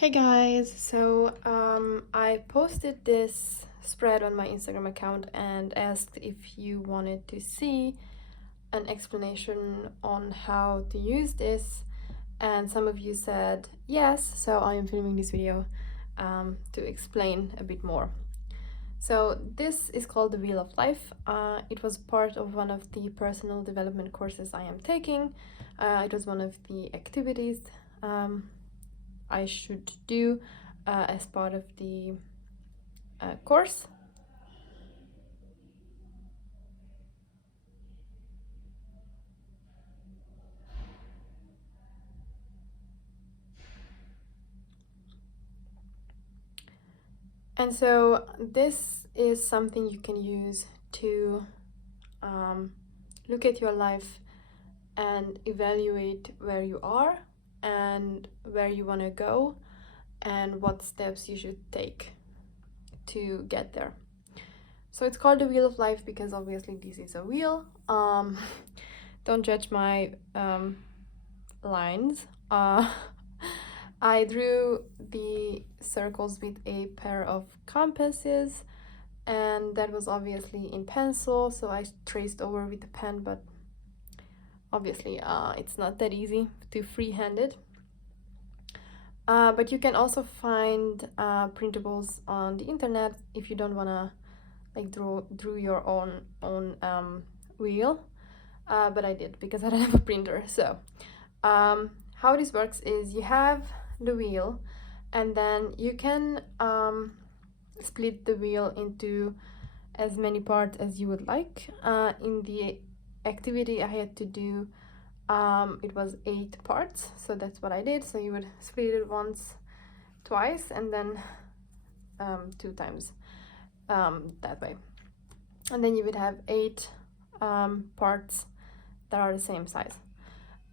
Hey guys, I posted this spread on my Instagram account and asked if you wanted to see an explanation on how to use this, and some of you said yes, so I am filming this video to explain a bit more. So this is called the Wheel of Life. It was part of one of the personal development courses I am taking. It was one of the activities I should do as part of the course. And so this is something you can use to look at your life and evaluate where you are and where you want to go and what steps you should take to get there. So it's called the Wheel of Life because obviously this is a wheel. Don't judge my lines. I drew the circles with a pair of compasses, and that was obviously in pencil, so I traced over with the pen, but obviously it's not that easy to freehand it. But you can also find printables on the internet if you don't want to like draw your own wheel. But I did because I don't have a printer. So how this works is you have the wheel, and then you can split the wheel into as many parts as you would like. In the activity I had to do, it was 8 parts, so that's what I did. So you would split it once, twice, and then 2 times that way, and then you would have 8 parts that are the same size.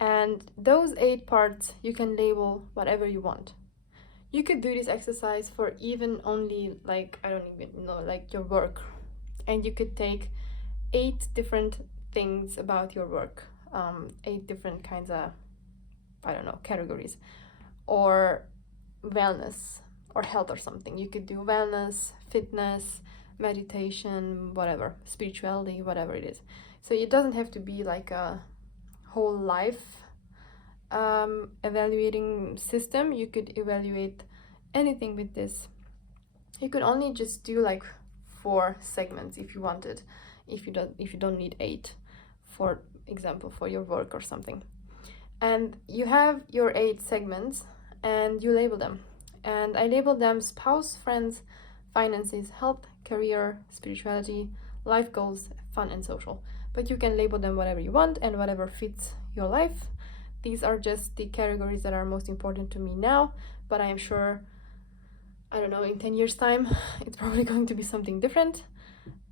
And those 8 parts you can label whatever you want. You could do this exercise for even only like, I don't even know, like your work. And you could take 8 different things about your work, 8 different kinds of, I don't know, categories, or wellness or health or something. You could do wellness, fitness, meditation, whatever, spirituality, whatever it is. So it doesn't have to be like a whole life evaluating system. You could evaluate anything with this. You could only just do like 4 segments if you wanted, if you don't need 8, for example, for your work or something. And you have your 8 segments and you label them. And I labeled them spouse, friends, finances, health, career, spirituality, life goals, fun, and social. But you can label them whatever you want and whatever fits your life. These are just the categories that are most important to me now, but I am sure, I don't know, in 10 years' time, it's probably going to be something different.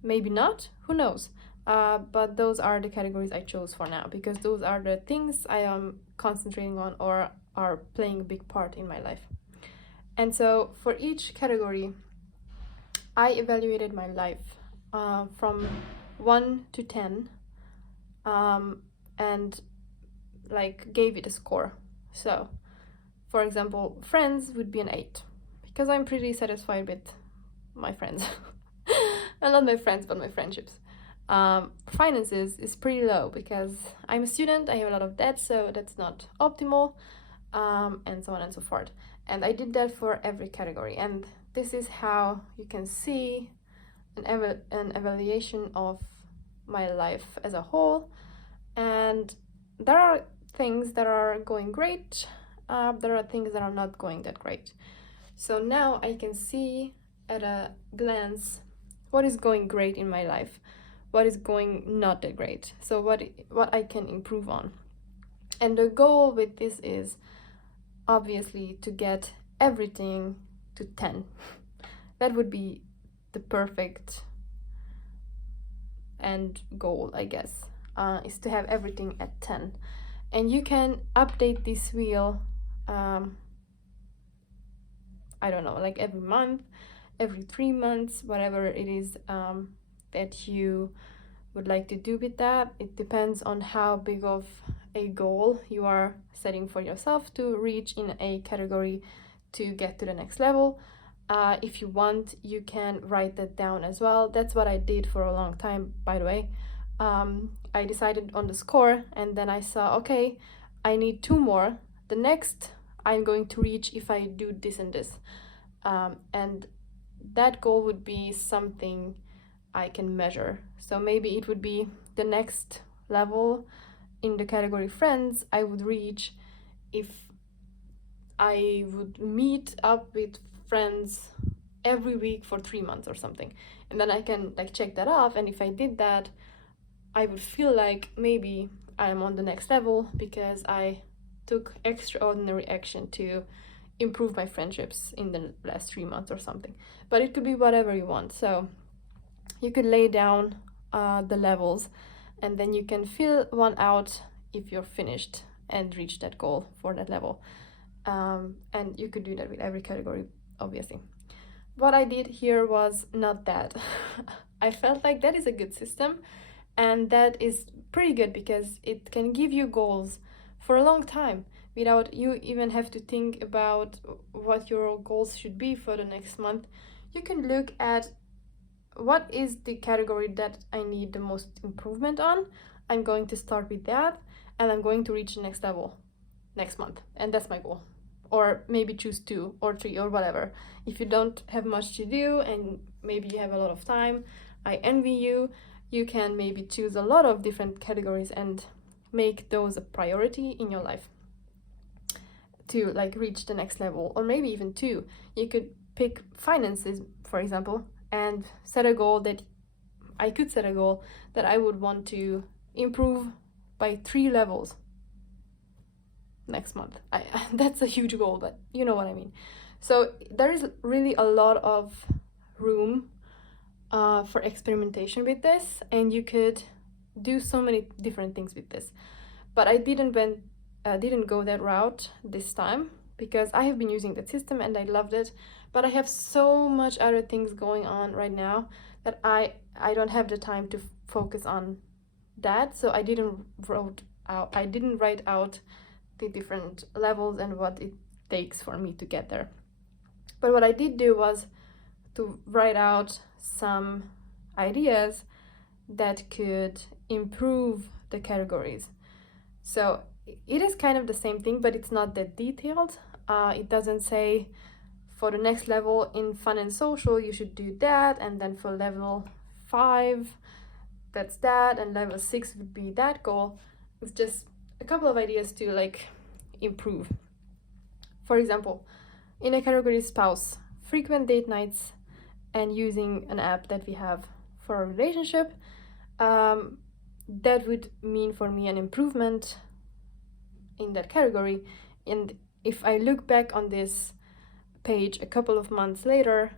Maybe not, who knows? But those are the categories I chose for now, because those are the things I am concentrating on or are playing a big part in my life. And so for each category, I evaluated my life from 1 to 10 and like gave it a score. So for example, friends would be an 8 because I'm pretty satisfied with my friends. And not my friends, but my friendships. Finances is pretty low because I'm a student, I have a lot of debt, so that's not optimal, and so on and so forth. And I did that for every category, and this is how you can see an evaluation of my life as a whole. And there are things that are going great, there are things that are not going that great. So now I can see at a glance what is going great in my life, what is going not that great, so what I can improve on. And the goal with this is obviously to get everything to 10. That would be the perfect end goal, I guess, is to have everything at 10. And you can update this wheel, I don't know, like every month, every 3 months, whatever it is that you would like to do with that. It depends on how big of a goal you are setting for yourself to reach in a category to get to the next level. If you want, you can write that down as well. That's what I did for a long time, by the way. I decided on the score, and then I saw, okay, I need 2 more. The next I'm going to reach if I do this and this. And that goal would be something I can measure. So maybe it would be the next level in the category friends I would reach if I would meet up with friends every week for 3 months or something. And then I can like check that off, and if I did that, I would feel like maybe I am on the next level because I took extraordinary action to improve my friendships in the last 3 months or something. But it could be whatever you want. So you could lay down the levels, and then you can fill one out if you're finished and reach that goal for that level. And you could do that with every category, obviously. What I did here was not that. I felt like that is a good system, and that is pretty good because it can give you goals for a long time without you even have to think about what your goals should be for the next month. You can look at what is the category that I need the most improvement on. I'm going to start with that, and I'm going to reach the next level next month, and that's my goal. Or maybe choose 2 or 3 or whatever. If you don't have much to do and maybe you have a lot of time, I envy you. You can maybe choose a lot of different categories and make those a priority in your life to like reach the next level. Or maybe even 2. You could pick finances, for example, and set a goal that I could set a goal that I would want to improve by 3 levels next month. That's a huge goal, but you know what I mean. So there is really a lot of room for experimentation with this, and you could do so many different things with this. But I didn't go that route this time because I have been using that system and I loved it, but I have so much other things going on right now that I don't have the time to focus on that. So I didn't write out the different levels and what it takes for me to get there. But what I did do was to write out some ideas that could improve the categories. So it is kind of the same thing, but it's not that detailed. It doesn't say for the next level in fun and social you should do that, and then for level 5 that's that, and level 6 would be that goal. It's just a couple of ideas to like improve. For example, in a category spouse, frequent date nights and using an app that we have for a relationship, that would mean for me an improvement in that category. And if I look back on this page a couple of months later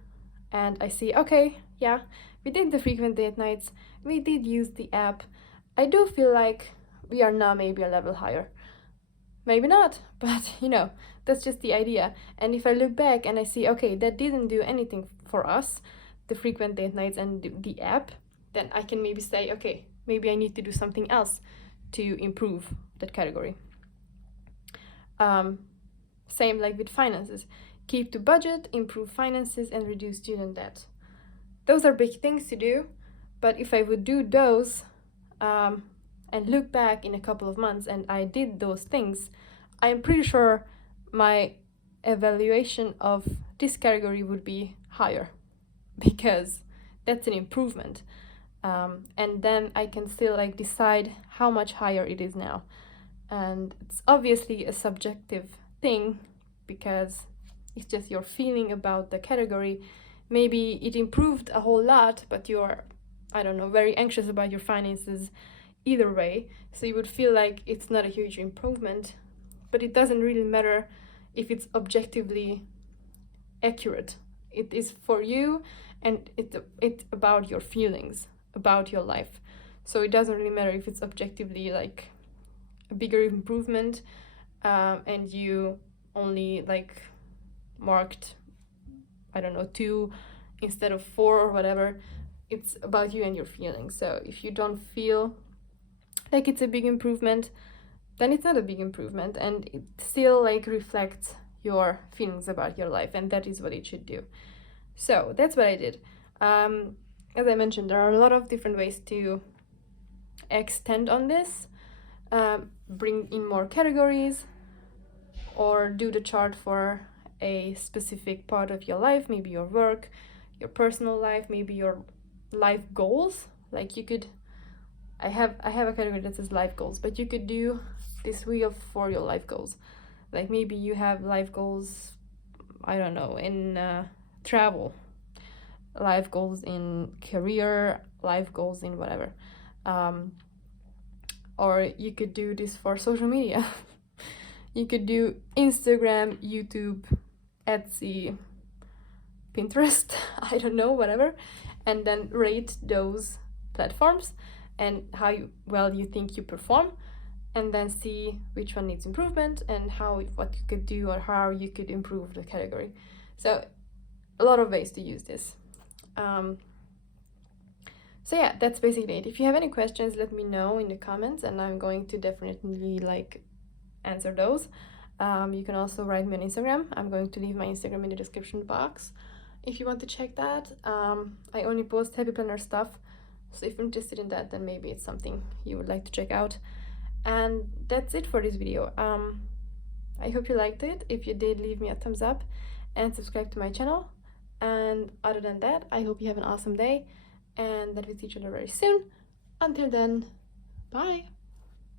and I see, okay, yeah, we did the frequent date nights, we did use the app, I do feel like we are now maybe a level higher. Maybe not, but you know, that's just the idea. And if I look back and I see, okay, that didn't do anything for us, the frequent date nights and the app, then I can maybe say, okay, maybe I need to do something else to improve that category. Same like with finances. Keep to budget, improve finances, and reduce student debt. Those are big things to do, but if I would do those and look back in a couple of months and I did those things, I'm pretty sure my evaluation of this category would be higher because that's an improvement. And then I can still like decide how much higher it is now. And it's obviously a subjective thing because it's just your feeling about the category. Maybe it improved a whole lot, but you're, I don't know, very anxious about your finances either way. So you would feel like it's not a huge improvement, but it doesn't really matter if it's objectively accurate. It is for you, and it's about your feelings, about your life. So it doesn't really matter if it's objectively like a bigger improvement and you only like marked, I don't know, 2 instead of 4 or whatever. It's about you and your feelings. So if you don't feel like it's a big improvement, then it's not a big improvement, and it still like reflects your feelings about your life, and that is what it should do. So that's what I did. As I mentioned, there are a lot of different ways to extend on this, bring in more categories, or do the chart for a specific part of your life, maybe your work, your personal life, maybe your life goals. Like you could, I have a category that says life goals, but you could do this wheel for your life goals. Like maybe you have life goals, I don't know, in travel, life goals in career, life goals in whatever. Or you could do this for social media. You could do Instagram, YouTube, Etsy, Pinterest, I don't know, whatever, and then rate those platforms and how well you think you perform, and then see which one needs improvement and what you could do or how you could improve the category. So a lot of ways to use this. So yeah, that's basically it. If you have any questions, let me know in the comments, and I'm going to definitely answer those. You can also write me on Instagram. I'm going to leave my Instagram in the description box if you want to check that. I only post Happy Planner stuff, so if you're interested in that, then maybe it's something you would like to check out. And that's it for this video. I hope you liked it. If you did, leave me a thumbs up and subscribe to my channel. And other than that, I hope you have an awesome day and that we see each other very soon. Until then, bye!